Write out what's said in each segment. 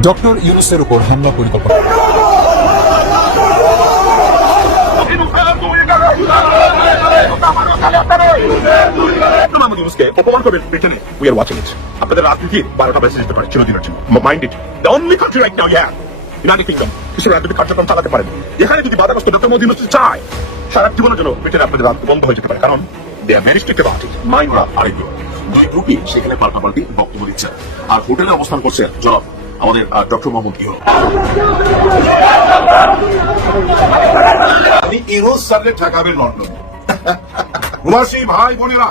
Doctor ইউনূসের উপর হামলা পরিকল্পনা। আপনাদের রাজনীতি 12টা বেজে যেতে পারে চিরদিনের জন্য। Mind it. The only country right now United kingdom কিছু রাজনৈতিক কার্যক্রম চালাতে পারেন। এখানে যদি বাধাগ্রস্ত ডক্টর মোদি ইউনূস চায় সারা জীবনের জন্য ব্রিটেনে আপনাদের রাজনীতি বন্ধ হয়ে যেতে পারে, কারণ they are very strict about it. Mind আরেকটু দুই গ্রুপই সেখানে পাল্টাপাল্টি বক্তব্য দিচ্ছে আর হোটেলে অবস্থান করছে জনাব আমাদের ডক্টর মোহাম্মদ ইউনূস। ইউনূস স্যারকে ঠেকাবেন লন্ডন। প্রবাসী ভাই বোনেরা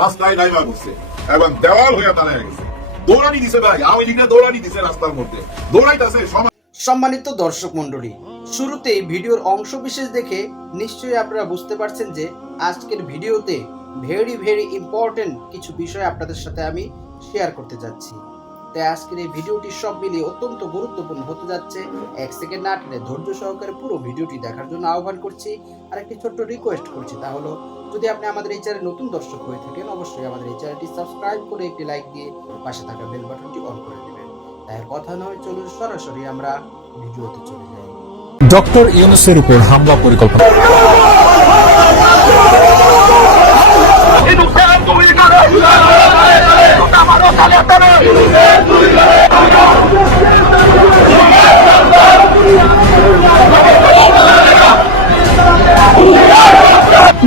রাস্তায় নাইমা ঘুরছে এবং দেওয়াল হয়ে দাঁড়ায় গেছে। দৌড়ানি দিছে ভাই, আওয়ামী লীগরা দৌড়ানি দিছে রাস্তার মধ্যে, দৌড়াইতেছে। সম্মানিত দর্শক মন্ডলী, শুরুতেই ভিডিওর অংশ বিশেষ দেখে নিশ্চয়ই আপনারা বুঝতে পারছেন যে আজকের ভিডিওতে ভেরি ইম্পর্টেন্ট কিছু বিষয় আপনাদের সাথে আমি শেয়ার করতে যাচ্ছি। তাই আজকের এই ভিডিওটি সব মিলিয়ে অত্যন্ত গুরুত্বপূর্ণ হতে যাচ্ছে। 1 সেকেন্ড না টেনে ধৈর্য সহকারে পুরো ভিডিওটি দেখার জন্য আহ্বান করছি। আর একটি ছোট্ট রিকোয়েস্ট করছি, তা হলো যদি আপনি আমাদের এই চ্যানেলে নতুন দর্শক হয়ে থাকেন অবশ্যই আমাদের এই চ্যানেলটি সাবস্ক্রাইব করে একটি লাইক দিয়ে পাশে থাকা বেল বাটনটি অন করে দেবেন। তাই কথা নয়, চলুন সরাসরি আমরা ভিডিওতে চলে যাই। ডক্টর ইউনূসের উপর হামলা পরিকল্পনা।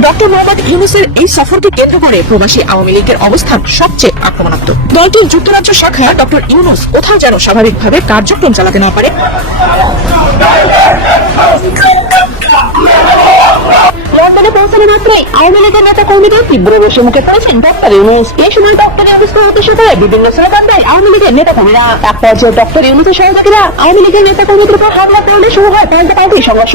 ডক্টর মোহাম্মদ ইউনূসের এই সফরকে কেন্দ্র করে প্রবাসী আওয়ামী লীগের অবস্থান সবচেয়ে আক্রমণাত্মক। দলটির যুক্তরাজ্য শাখা ডক্টর ইউনূস কোথাও যেন স্বাভাবিকভাবে কার্যক্রম চালাতে না পারে, লন্ডনে পৌঁছানো মাত্রই আওয়ামী লীগের নেতা কর্মীদের তীব্র রোষের মুখে পড়েছেন ডক্টর ইউনূস। এই সময় ডক্টরের অবস্থা উদ্দেশ্য করে বিভিন্ন স্লোগান দেয় আওয়ামী লীগের নেতা কর্মীরা। এক পর্যায়ে ডক্টর ইউনূসের সহযোগীরা আওয়ামী লীগের নেতা কর্মীদের উপর হামলা করলে শুরু হয় পাল্টাপাল্টি সংঘর্ষ।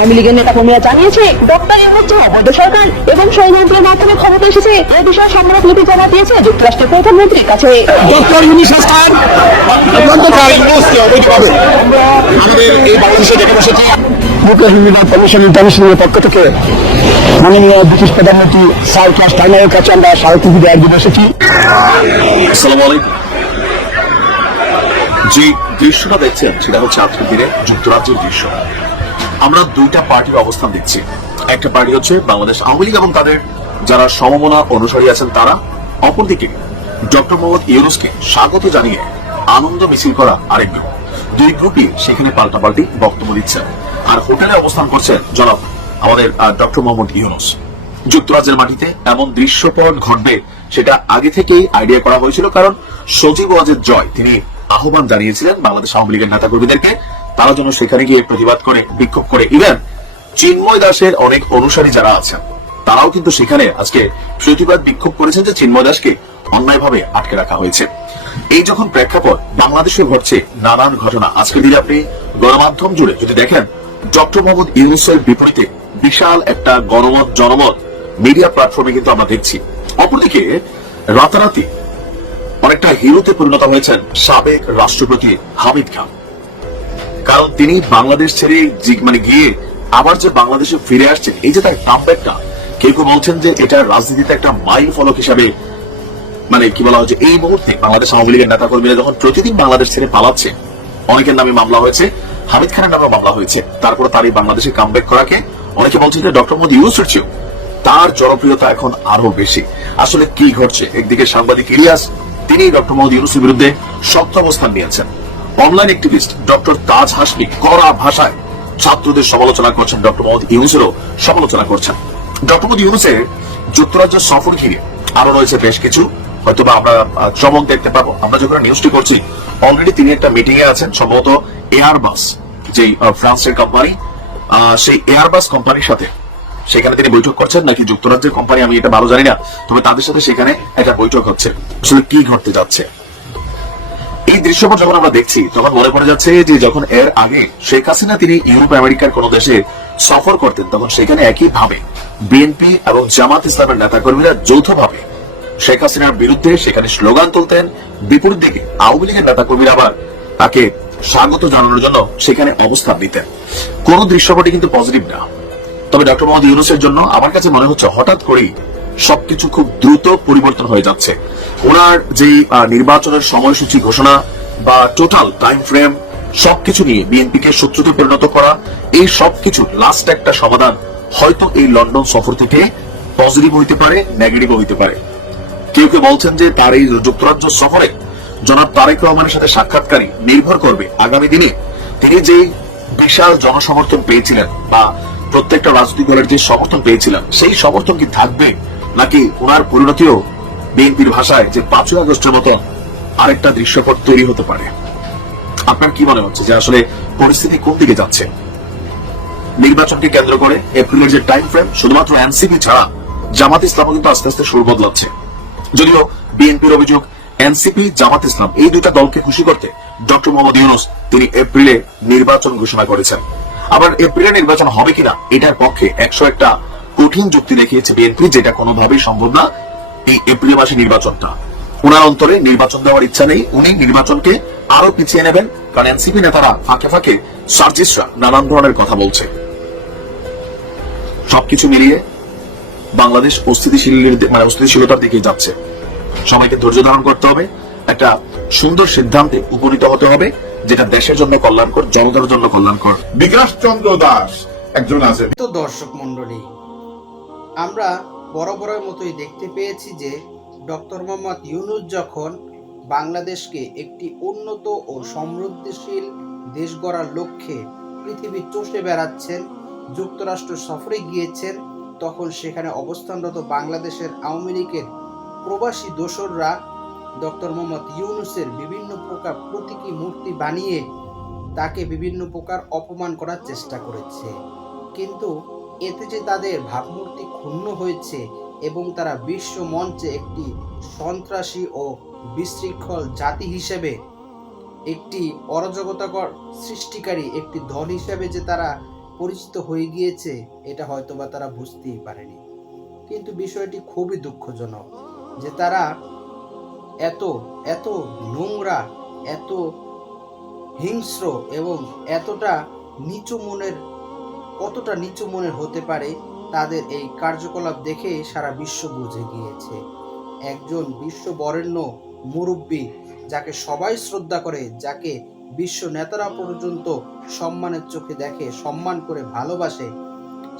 আওয়ামী লীগের নেতা কর্মীরা জানিয়েছে ডক্টর ইউনূস যে অবৈধ সরকার এবং ষড়যন্ত্রের মাধ্যমে ক্ষমতা এসেছে এ বিষয়ে সম্মত লিপি জমা দিয়েছে যুক্তরাষ্ট্রের প্রধানমন্ত্রীর কাছে। ডক্টর ইউনূস হাসান অত্যন্তকারী ইউনূসকে অবৈধভাবে আমাদের এই বাংলাদেশে ডেকে বসেছে। কমিশন ইন্টারন্যাশনালের পক্ষ থেকে মাননীয় ব্রিটিশ প্রধানমন্ত্রী স্যার ক্লাস টাইনারের কাছে আমরা স্মারকলিপি দেওয়ার জন্য এসেছি। আসসালামু আলাইকুম। যে দৃশ্যটা দেখছেন সেটা হচ্ছে আজকের দিনে যুক্তরাজ্যের দৃশ্য। আমরা দুইটা পার্টির অবস্থান দেখছি। একটা পার্টি হচ্ছে বাংলাদেশ আওয়ামী লীগ এবং তাদের যারা সমমনা অনুসারী আছেন তারা, অপরদিকে ডক্টর মোহাম্মদ ইউনূসকে স্বাগত জানিয়ে আনন্দ মিছিল করা আরেক গ্রুপ। দুই গ্রুপই সেখানে পাল্টাপাল্টি বক্তব্য দিচ্ছে আর হোটেলে অবস্থান করছেন জনাব আমাদের ডক্টর মোহাম্মদ ইউনূস। যুক্তরাজ্যের মাটিতে এমন দৃশ্যপট ঘটবে সেটা আগে থেকেই আইডিয়া করা হয়েছিল, কারণ সজীব ওয়াজেদ জয় তিনি আহ্বান জানিয়েছিলেন বাংলাদেশ আওয়ামী লীগের নেতা কর্মীদেরকে তারা যেন সেখানে গিয়ে প্রতিবাদ করে, বিক্ষোভ করে। ইভেন চিন্ময় দাসের অনেক অনুসারী যারা আছেন তারাও কিন্তু সেখানে আজকে প্রতিবাদ বিক্ষোভ করেছেন যে চিন্ময় দাসকে অন্যায়ভাবে আটকে রাখা হয়েছে। এই যখন প্রেক্ষাপট বাংলাদেশে ঘটছে নানান ঘটনা, আজকের দিনে আপনি গণমাধ্যম জুড়ে যদি দেখেন ডক্টর মোহাম্মদ ইউনূসের বিপরীতে বিশাল একটা গণমত জনমত মিডিয়া প্ল্যাটফর্মে কিন্তু আমরা দেখছি। অপরদিকে রাতারাতি অনেকটা হিরোতে পরিণত হয়েছেন সাবেক রাষ্ট্রপতি হামিদ খান, কারণ তিনি বাংলাদেশ ছেড়ে গিয়ে আবার যে বাংলাদেশে ফিরে আসছেন, এই যে তার কামব্যাকটা, কেউ কেউ বলছেন যে এটা রাজনীতিতে একটা মাইল ফলক হিসাবে, কি বলা হচ্ছে, এই মুহূর্তে বাংলাদেশ আওয়ামী লীগের নেতা কর্মীরা যখন প্রতিদিন বাংলাদেশ ছেড়ে পালাচ্ছে, অনেকের নামে মামলা হয়েছে, হামিদ খানের নামে মামলা হয়েছে, তারপর তার এই বাংলাদেশে কামব্যাক করাকে অনেকে বলছেন যে ডক্টর মোহাম্মদ ইউনূসের চেয়েও তার জনপ্রিয়তা এখন আরো বেশি। আসলে কি ঘটছে? একদিকে সাংবাদিক ইলিয়াস তিনি ডক্টর মোহাম্মদ ইউনূসের বিরুদ্ধে শক্ত অবস্থান নিয়েছেন। অনলাইন অ্যাক্টিভিস্ট ডক্টর তাজ হাশমি কড়া ভাষায় ছাত্রদের সমালোচনা করছেন, ডক্টর মোহাম্মদ ইউনূসেরও সমালোচনা করছেন। ডক্টর মোহাম্মদ ইউনূসের যুক্তরাজ্য সফর ঘিরে আরো রয়েছে বেশ কিছু, হয়তোবা আমরা চমক দেখতে পাবো। আমরা যখন নিউজটি করছি অলরেডি তিনি একটা মিটিং এ আছেন, সম্ভবত এয়ারবাস যে ফ্রান্সের কোম্পানি, সেই এয়ারবাস কোম্পানির সাথে সেখানে তিনি বৈঠক করছেন, নাকি যুক্তরাজ্যের কোম্পানি আমি এটা ভালো জানি না, তবে তাদের সাথে সেখানে একটা বৈঠক হচ্ছে। আসলে কি ঘটতে যাচ্ছে এই দৃশ্যপট যখন আমরা দেখছি তখন মনে পড়ে যাচ্ছে যে যখন এর আগে শেখ হাসিনা তিনি ইউরোপ আমেরিকার কোন দেশে সফর করতেন তখন সেখানে একইভাবে বিএনপি এবং জামাত ইসলামের নেতাকর্মীরা যৌথভাবে শেখ হাসিনার বিরুদ্ধে সেখানে স্লোগান তুলতেন, বিপরীত দিকে আওয়ামী লীগের নেতাকর্মীরা আবার তাকে স্বাগত জানানোর জন্য সেখানে অবস্থান নিতেন। কোন দৃশ্যপটই কিন্তু পজিটিভ না। তবে ডক্টর মোহাম্মদ ইউনূসের জন্য আমার কাছে মনে হচ্ছে হঠাৎ করেই সবকিছু খুব দ্রুত পরিবর্তন হয়ে যাচ্ছে। ওনার যে নির্বাচনের সময়সূচি ঘোষণা বা টোটাল টাইম ফ্রেম সবকিছু নিয়ে বিএনপিকে শত্রুতে পরিণত করা, এই সবকিছু লাস্ট একটা সমাধান হয়তো এই লন্ডন সফর থেকে পজিটিভ হইতে পারে, নেগেটিভ হইতে পারে। কেউ কেউ বলছেন যে তার এই যুক্তরাজ্য সফরে জনাব তারেক রহমানের সাথে সাক্ষাৎকারী নির্ভর করবে আগামী দিনে তিনি যে বিশাল জনসমর্থন পেয়েছিলেন বা প্রত্যেকটা রাজনৈতিক দলের যে সমর্থন পেয়েছিলেন সেই সমর্থন কি থাকবে, নাকি ওনার পরিণতিও বিএনপির ভাষায় যে 5ই আগস্টের মতো আরেকটা দৃশ্যপট তৈরি হতে পারে। আপনার কি মনে হচ্ছে যে আসলে পরিস্থিতি কোন দিকে যাচ্ছে? নির্বাচনকে কেন্দ্র করে এপ্রিলের যে টাইম ফ্রেম, শুধুমাত্র এনসিপি ছাড়া জামাত ইসলামও কিন্তু আস্তে আস্তে সুর বদলাচ্ছে। যদিও বিএনপির অভিযোগ এনসিপি জামাত ইসলাম এই দুটা দলকে খুশি করতে ডক্টর মোহাম্মদ ইউনূস তিনি এপ্রিলে নির্বাচন ঘোষণা করেছেন। আবার এপ্রিলে নির্বাচন হবে কিনা এটার পক্ষে 101টা কঠিন যুক্তি দেখিয়েছে বিএনপি, যেটা কোনোভাবেই সম্ভব না এই এপ্রিল মাসে নির্বাচনটা। উনার অন্তরে নির্বাচন দেওয়ার ইচ্ছা নেই, উনি নির্বাচনকে আরো পিছিয়ে নেবেন, কারণ এনসিপি নেতারা ফাঁকে ফাঁকে সার্জিস্টরা নানান ধরনের কথা বলছে। সবকিছু মিলিয়ে বাংলাদেশ অস্থিতিশীলতার দিকে যাচ্ছে। সবাইকে ধৈর্য ধারণ করতে হবে, একটা সুন্দর সিদ্ধান্তে উপনীত হতে হবে যেটা দেশের জন্য কল্যাণকর, জনতার জন্য কল্যাণকর। বিকাশ চন্দ্র দাস একজন আছে। তো দর্শক মন্ডলী, আমরা বরাবরের মতোই দেখতে পেয়েছি যে ডক্টর মোহাম্মদ ইউনূস যখন বাংলাদেশকে একটি উন্নত ও সমৃদ্ধিশীল দেশ গড়ার লক্ষ্যে পৃথিবী চষে বেড়াচ্ছেন, যুক্তরাষ্ট্র সফরে গিয়েছেন, তখন সেখানে অবস্থানরত বাংলাদেশের আওয়ামী লীগের প্রবাসী দোসররা ডক্টর মোহাম্মদ ইউনূসের বিভিন্ন প্রকার প্রতীকী মূর্তি বানিয়ে তাকে বিভিন্ন প্রকার অপমান করার চেষ্টা করেছে। কিন্তু এতে যে তাদের ভাবমূর্তি ক্ষুণ্ণ হয়েছে এবং তারা বিশ্ব মঞ্চে একটি সন্ত্রাসী ও বিশৃঙ্খল জাতি হিসেবে, একটি অরাজকতাকর সৃষ্টিকারী একটি দল হিসেবে যে তারা পরিচিত হয়ে গিয়েছে, এটা হয়তোবা তারা বুঝতেই পারেনি। কিন্তু বিষয়টি খুবই দুঃখজনক যে তারা এত এত নোংরা, এত হিংস্র এবং এতটা নিচু মনের, কতটা নিচু মনের হতে পারে তাদের এই কার্যকলাপ দেখে সারা বিশ্ব বুঝে গিয়েছে। একজন বিশ্ব বরেণ্য মুরব্বী, যাকে সবাই শ্রদ্ধা করে, যাকে বিশ্ব নেতারা পর্যন্ত সম্মানের চোখে দেখে, সম্মান করে ভালোবাসে,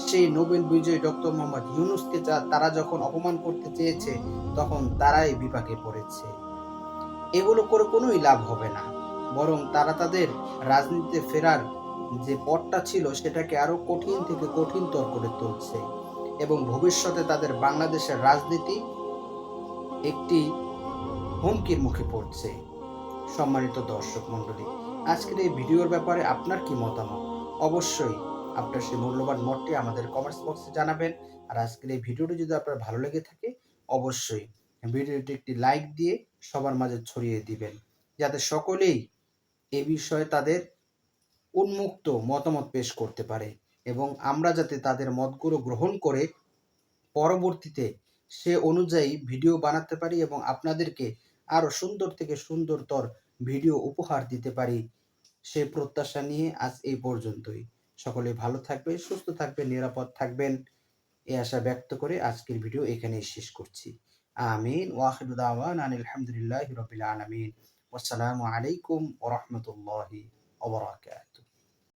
সেই নোবেল বিজয়ী ডক্টর মোহাম্মদ ইউনূসকে তারা যখন অপমান করতে চেয়েছে তখন তারাই বিপাকে পড়েছে। এগুলো করে কোনোই লাভ হবে না, বরং তারা তাদের রাজনীতিতে ফেরার যে পথটা ছিল সেটাকে আরো কঠিন থেকে কঠিনতর করে তুলছে এবং ভবিষ্যতে তাদের বাংলাদেশের রাজনীতি একটি হুমকির মুখে পড়ছে। সম্মানিত দর্শক মণ্ডলী, আজকের এই ভিডিওর ব্যাপারে আপনার কি মতামত? অবশ্যই আপনার সেই মূল্যবান মতটি আমাদের কমেন্টস বক্সে জানাবেন। আর আজকের এই ভিডিওটি যদি আপনার ভালো লেগে থাকে অবশ্যই ভিডিওটি একটি লাইক দিয়ে সবার মাঝে ছড়িয়ে দিবেন, যাতে সকলেই এ বিষয়ে তাদের উন্মুক্ত মতামত পেশ করতে পারে এবং আমরা যাতে তাদের মতগুলো গ্রহণ করে পরবর্তীতে সে অনুযায়ী ভিডিও বানাতে পারি এবং আপনাদেরকে আরো সুন্দর থেকে সুন্দরতর ভিডিও উপহার দিতে পারি, সে প্রত্যাশা নিয়ে আজ এই পর্যন্তই। সকলে ভালো থাকবে, সুস্থ থাকবেন, নিরাপদ থাকবেন, এই আশা ব্যক্ত করে আজকের ভিডিও এখানেই শেষ করছি। আমিন। ওয়াখিরু দাওয়ানা আনিল হামদুলিল্লাহি রাব্বিল আলামিন। ওয়াসসালামু আলাইকুম ওয়া রাহমাতুল্লাহি ওয়া বারাকাতুহু।